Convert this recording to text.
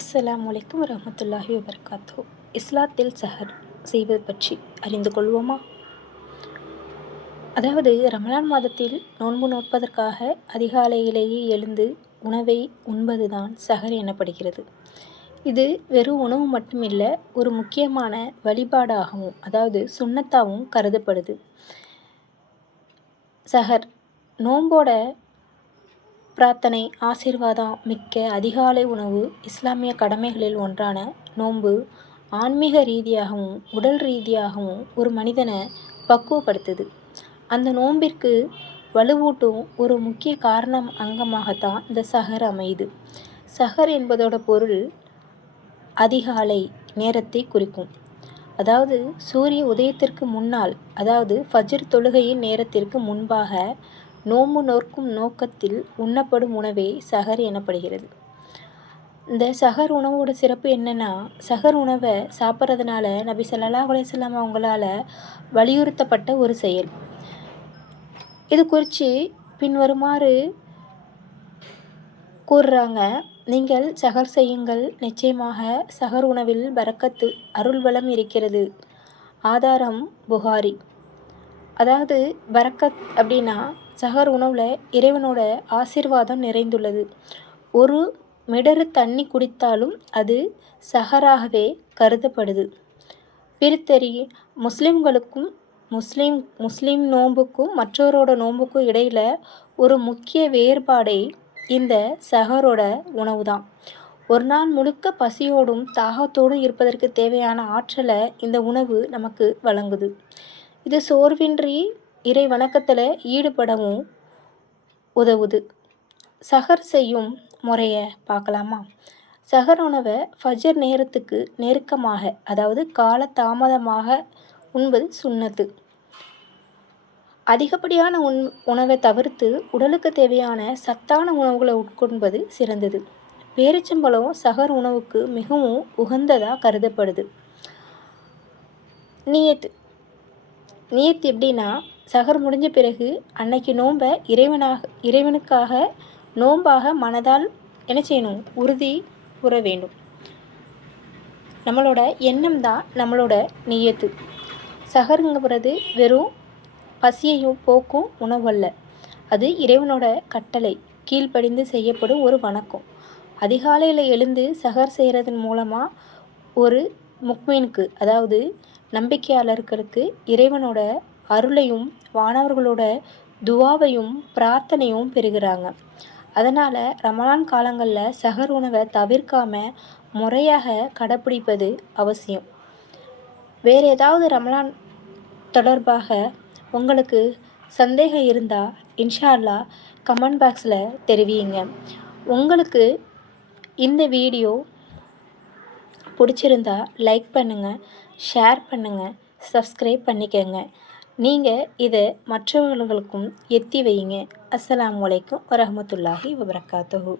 அஸ்ஸலாமு அலைக்கும் வரஹ்மத்துல்லாஹி வபரகாத்துஹு. இஸ்லாத்தில் சஹர் செய்வது பற்றி அறிந்து கொள்வோமா? அதாவது ரமலான் மாதத்தில் நோன்பு நோற்பதற்காக அதிகாலையிலேயே எழுந்து உணவை உண்பதுதான் சஹர் எனப்படுகிறது. இது வெறும் உணவு மட்டுமில்லை, ஒரு முக்கியமான வழிபாடாகவும் அதாவது சுன்னத்தாகவும் கருதப்படுது. சஹர் நோம்போட பிரார்த்தனை ஆசீர்வாதம் மிக்க அதிகாலை உணவு இஸ்லாமிய கடமைகளில் ஒன்றான நோன்பு ஆன்மீக ரீதியாகவும் உடல் ரீதியாகவும் ஒரு மனிதனை பக்குவப்படுத்துது. அந்த நோன்பிற்கு வலுவூட்டும் ஒரு முக்கிய காரணம் அங்கமாகத்தான் இந்த சஹர் அமையுது. சஹர் என்பதோட பொருள் அதிகாலை நேரத்தை குறிக்கும். அதாவது சூரிய உதயத்திற்கு முன்னால், அதாவது ஃபஜ்ர் தொழுகையின் நேரத்திற்கு முன்பாக நோன்பு நோக்கும் நோக்கத்தில் உண்ணப்படும் உணவே சஹர் எனப்படுகிறது. இந்த சஹர் உணவோட சிறப்பு என்னென்னா, சஹர் உணவை சாப்பிட்றதுனால நபி ஸல்லல்லாஹு அலைஹி வஸல்லம் அவங்களால வலியுறுத்தப்பட்ட ஒரு செயல். இது குறித்து பின்வருமாறு கூறுறாங்க: நீங்கள் சஹர் செய்யுங்கள், நிச்சயமாக சஹர் உணவில் பரக்கத்து அருள்வளம் இருக்கிறது. ஆதாரம் புகாரி. அதாவது பரக்கத் அப்படின்னா சஹர் உணவில் இறைவனோட ஆசீர்வாதம் நிறைந்துள்ளது. ஒரு மிடறு தண்ணி குடித்தாலும் அது சஹராகவே கருதப்படுது. பிரித்தறி முஸ்லிம்களுக்கும் முஸ்லீம் நோன்புக்கும் மற்றவரோட நோன்புக்கும் இடையில் ஒரு முக்கிய வேறுபாடே இந்த சஹரோட உணவு தான். ஒரு நாள் முழுக்க பசியோடும் தாகத்தோடும் இருப்பதற்கு தேவையான ஆற்றலை இந்த உணவு நமக்கு வழங்குது. இது சோர்வின்றி இறை வணக்கத்தில் ஈடுபடவும் உதவுது. சஹர் செய்யும் முறையை பார்க்கலாமா? சஹர் உணவை ஃபஜ்ர் நேரத்துக்கு நெருக்கமாக, அதாவது கால தாமதமாக உண்பது சுன்னத்து. அதிகப்படியான உணவை தவிர்த்து உடலுக்கு தேவையான சத்தான உணவுகளை உட்கொள்வது சிறந்தது. பேரிச்சம்பழம் சஹர் உணவுக்கு மிகவும் உகந்ததாக கருதப்படுது. நியத் எப்படின்னா, சஹர் முடிஞ்ச பிறகு அன்னைக்கு நோன்பை இறைவனுக்காக நோன்பாக மனதால் என்ன செய்யணும்? உறுதி கூற வேண்டும். நம்மளோட எண்ணம் தான் நம்மளோட நியத்து. சஹருங்கிறது வெறும் பசியையும் போக்கும் உணவு அல்ல, அது இறைவனோட கட்டளை கீழ்ப்படிந்து செய்யப்படும் ஒரு வணக்கம். அதிகாலையில் எழுந்து சஹர் செய்கிறதன் மூலமாக ஒரு முக்மீனுக்கு, அதாவது நம்பிக்கையாளர்களுக்கு இறைவனோட அருளையும் வானவர்களோட துவாவையும் பிரார்த்தனையும் பெறுகிறாங்க. அதனால் ரமலான் காலங்களில் சஹர் உணவை தவிர்க்காமல் முறையாக கடைப்பிடிப்பது அவசியம். வேறு ஏதாவது ரமலான் தொடர்பாக உங்களுக்கு சந்தேகம் இருந்தால் இன்ஷா அல்லாஹ் கமெண்ட் பாக்ஸில் தெரிவிங்க. உங்களுக்கு இந்த வீடியோ பிடிச்சிருந்தா லைக் பண்ணுங்கள், ஷேர் பண்ணுங்கள், சப்ஸ்கிரைப் பண்ணிக்கங்க. நீங்கள் இதை மற்றவர்களுக்கும் எத்தி வைங்க. அஸ்ஸலாமு அலைக்கும் வரஹ்மத்துல்லாஹி வபரகாத்துஹு.